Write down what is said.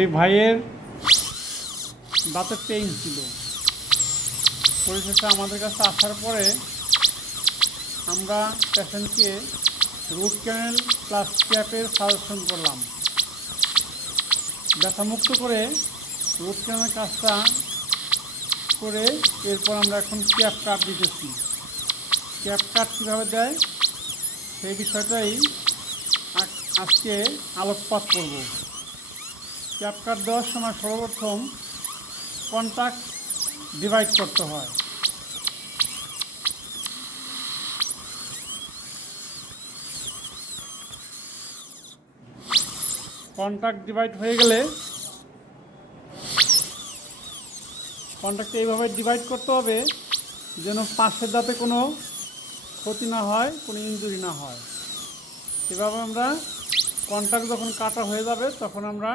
এই ভাইয়ের দাঁতের পেইন ছিল। পরিশেষে আমাদের কাছে আসার পরে আমরা পেশেন্টকে রুট ক্যানেল প্লাস ক্যাপের সাজেশন করলাম। ব্যথামুক্ত করে রুট ক্যানেল কাজটা করে এরপর আমরা এখন ক্যাপ কাট দিতেছি। ক্যাপ কাট কীভাবে দেয় সেই বিষয়টাই আজকে আলোকপাত করব। ক্যাপ কাট দেওয়ার সময় সর্বপ্রথম কন্টাক্ট ডিভাইড করতে হয়। কন্টাক্ট ডিভাইড হয়ে গেলে কন্টাক্টে এইভাবে ডিভাইড করতে হবে যেন পাশের দাঁতে কোনো ক্ষতি না হয়, কোনো ইনজুরি না হয়। এভাবে আমরা কন্টাক্ট যখন কাটা হয়ে যাবে তখন আমরা